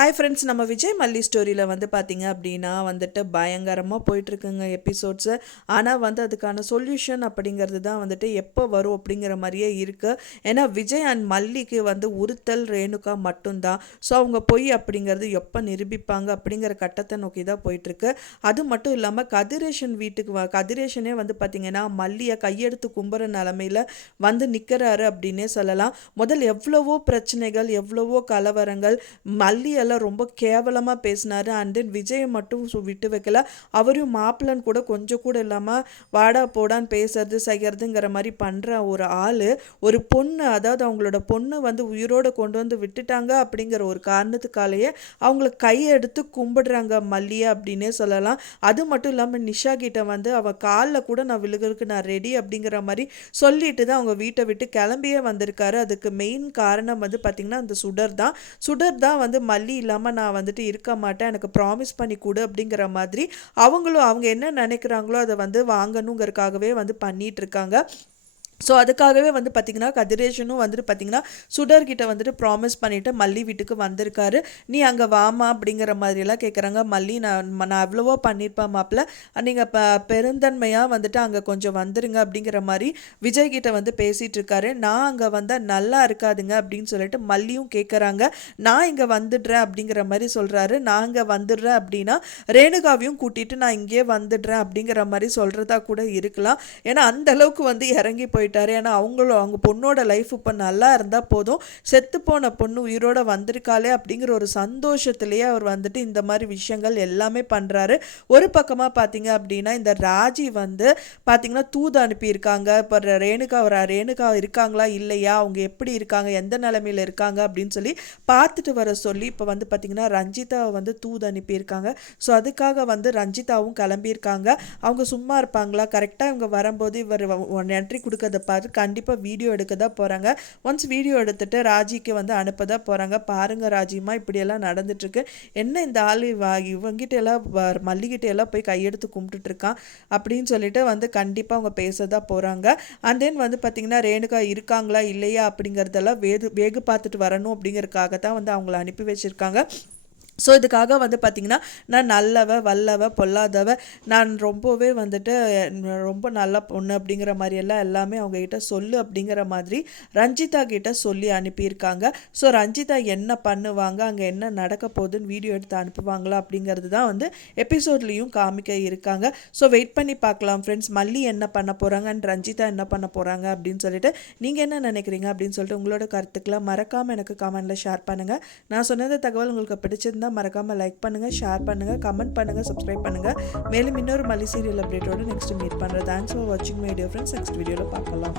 Hi friends, நம்ம விஜய் மல்லி ஸ்டோரியில் வந்து பார்த்திங்க அப்படின்னா வந்துட்டு பயங்கரமாக போயிட்டுருக்குங்க எபிசோட்ஸு. ஆனால் வந்து அதுக்கான சொல்யூஷன் அப்படிங்கிறது தான் வந்துட்டு எப்போ வரும் அப்படிங்கிற மாதிரியே இருக்குது. ஏன்னா விஜய் அண்ட் மல்லிக்கு வந்து உறுத்தல் ரேணுகா மட்டும்தான். ஸோ அவங்க பொய் அப்படிங்கிறது எப்போ நிரூபிப்பாங்க அப்படிங்கிற கட்டத்தை நோக்கி தான் போயிட்டுருக்கு. அது மட்டும் இல்லாமல் கதிரேஷன் வீட்டுக்கு கதிரேஷனே வந்து பார்த்திங்கன்னா மல்லியை கையெடுத்து கும்புற நிலமையில் வந்து நிற்கிறாரு அப்படின்னே சொல்லலாம். முதல் எவ்வளவோ பிரச்சனைகள், எவ்வளவோ கலவரங்கள், மல்லி எல்லாம் ரொம்ப கேவலமாக பேசினாரு. அண்ட் தென் விஜயை மட்டும் விட்டு வைக்கல. அவரையும் மாப்பிள்ளன்னு கூட கொஞ்சம் கூட இல்லாமல் வாடா போடான்னு பேசுறது செய்கிறதுங்கிற மாதிரி பண்ணுற ஒரு ஆள், ஒரு பொண்ணு, அதாவது அவங்களோட பொண்ணு வந்து உயிரோடு கொண்டு வந்து விட்டுட்டாங்க அப்படிங்கிற ஒரு காரணத்துக்காலேயே அவங்கள கையெடுத்து கும்பிடுறாங்க மல்லியை அப்படின்னே சொல்லலாம். அது மட்டும் இல்லாமல் நிஷா கிட்ட வந்து அவள் காலில் கூட நான் விழுகிறதுக்கு நான் ரெடி அப்படிங்கிற மாதிரி சொல்லிட்டு தான் அவங்க வீட்டை விட்டு கிளம்பியே வந்திருக்காரு. அதுக்கு மெயின் காரணம் வந்து பார்த்திங்கன்னா அந்த சுடர் தான் வந்து மல்லி இல்லாமல் நான் வந்துட்டு இருக்க மாட்டேன், எனக்கு ப்ராமிஸ் பண்ணி கொடு அப்படிங்கிற மாதிரி அவங்க என்ன நினைக்கிறாங்களோ அதை வந்து வாங்கணுங்கிறதுக்காகவே வந்து பண்ணிட்டு இருக்காங்க. ஸோ அதுக்காகவே வந்து பார்த்திங்கன்னா கதிரேஷனும் வந்துட்டு பார்த்திங்கன்னா சுடர்கிட்ட வந்துட்டு ப்ராமிஸ் பண்ணிவிட்டு மல்லி வீட்டுக்கு வந்திருக்காரு. நீ அங்கே வாமா அப்படிங்கிற மாதிரியெல்லாம் கேட்குறாங்க. மல்லி நான் எவ்வளவோ பண்ணியிருப்பேன் மாப்பிள்ள, நீங்கள் பெருந்தன்மையாக வந்துட்டு அங்கே கொஞ்சம் வந்துருங்க அப்படிங்கிற மாதிரி விஜய்கிட்ட வந்து பேசிகிட்டு இருக்காரு. நான் அங்கே வந்தால் நல்லா இருக்காதுங்க அப்படின்னு சொல்லிட்டு மல்லியும் கேட்குறாங்க. நான் இங்கே வந்துடுறேன் அப்படிங்கிற மாதிரி சொல்கிறாரு. நான் இங்கே வந்துடுறேன் அப்படின்னா ரேணுகாவையும் கூட்டிகிட்டு நான் இங்கேயே வந்துடுறேன் அப்படிங்கிற மாதிரி சொல்கிறதா கூட இருக்கலாம். ஏன்னா அந்தளவுக்கு வந்து இறங்கி போயிட்டு. ஏன்னா அவங்க பொண்ணோட லைஃப் இப்போ நல்லா இருந்தால் போதும், செத்து போன பொண்ணு உயிரோட வந்திருக்காளே அப்படிங்கிற ஒரு சந்தோஷத்துலேயே அவர் வந்துட்டு இந்த மாதிரி விஷயங்கள் எல்லாமே பண்ணுறாரு. ஒரு பக்கமாக பார்த்தீங்க அப்படின்னா இந்த ராஜி வந்து பார்த்தீங்கன்னா தூது அனுப்பியிருக்காங்க. இப்போ ரேணுகா இருக்காங்களா இல்லையா, அவங்க எப்படி இருக்காங்க, எந்த நிலைமையில் இருக்காங்க அப்படின்னு சொல்லி பார்த்துட்டு வர சொல்லி இப்போ வந்து பார்த்தீங்கன்னா ரஞ்சிதாவை வந்து தூது அனுப்பியிருக்காங்க. ஸோ அதுக்காக வந்து ரஞ்சிதாவும் கிளம்பியிருக்காங்க. அவங்க சும்மா இருப்பாங்களா? கரெக்டாக இவங்க வரும்போது இவர் நன்றி கொடுக்கறத பார்த்து கண்டிப்பாக வீடியோ எடுக்க தான் போகிறாங்க. ஒன்ஸ் வீடியோ எடுத்துகிட்டு ராஜிக்கு வந்து அனுப்ப தான் போகிறாங்க. பாருங்கள் ராஜிமா, இப்படியெல்லாம் நடந்துட்டுருக்கு, என்ன இந்த ஆள் இவங்கிட்ட எல்லாம் மல்லிகிட்ட எல்லாம் போய் கையெடுத்து கும்பிட்டுட்ருக்கான் அப்படின்னு சொல்லிட்டு வந்து கண்டிப்பாக அவங்க பேச தான் போகிறாங்க. அண்ட் தென் வந்து பார்த்திங்கன்னா ரேணுகா இருக்காங்களா இல்லையா அப்படிங்கிறதெல்லாம் வேகு பார்த்துட்டு வரணும் அப்படிங்கிறதுக்காக தான் வந்து அவங்கள அனுப்பி வச்சுருக்காங்க. ஸோ இதுக்காக வந்து பார்த்திங்கன்னா நான் நல்லவ வல்லவ பொல்லாதவ, நான் ரொம்பவே வந்துட்டு ரொம்ப நல்ல பொண்ணு அப்படிங்கிற மாதிரியெல்லாம் எல்லாமே அவங்ககிட்ட சொல்லு அப்படிங்கிற மாதிரி ரஞ்சிதா கிட்ட சொல்லி அனுப்பியிருக்காங்க. ஸோ ரஞ்சிதா என்ன பண்ணுவாங்க, அங்கே என்ன நடக்க போகுதுன்னு வீடியோ எடுத்து அனுப்புவாங்களா அப்படிங்கிறது தான் வந்து எபிசோட்லேயும் காமிக்க இருக்காங்க. ஸோ வெயிட் பண்ணி பார்க்கலாம் ஃப்ரெண்ட்ஸ், மல்லி என்ன பண்ண போகிறாங்க அண்ட் ரஞ்சிதா என்ன பண்ண போகிறாங்க அப்படின்னு சொல்லிட்டு நீங்கள் என்ன நினைக்கிறீங்க அப்படின்னு சொல்லிட்டு உங்களோட கருத்துக்களை மறக்காமல் எனக்கு கமெண்ட்டில் ஷேர் பண்ணுங்கள். நான் சொன்னது தகவல் உங்களுக்கு பிடிச்சிருந்தா மறக்காமல் லைக் பண்ணுங்கள், ஷேர் பண்ணுங்கள், கமெண்ட் பண்ணுங்கள், சப்ஸ்கிரைப் பண்ணுங்கள். மேலும் இன்னொரு மல்லி சீரியல் அப்டேட்டோடு நெக்ஸ்ட் மீட் பண்ணுறேன். தேங்க்ஸ் ஃபார் வாட்சிங் மை டியர் ஃப்ரெண்ட்ஸ். நெக்ஸ்ட் வீடியோவில் பார்க்கலாம்.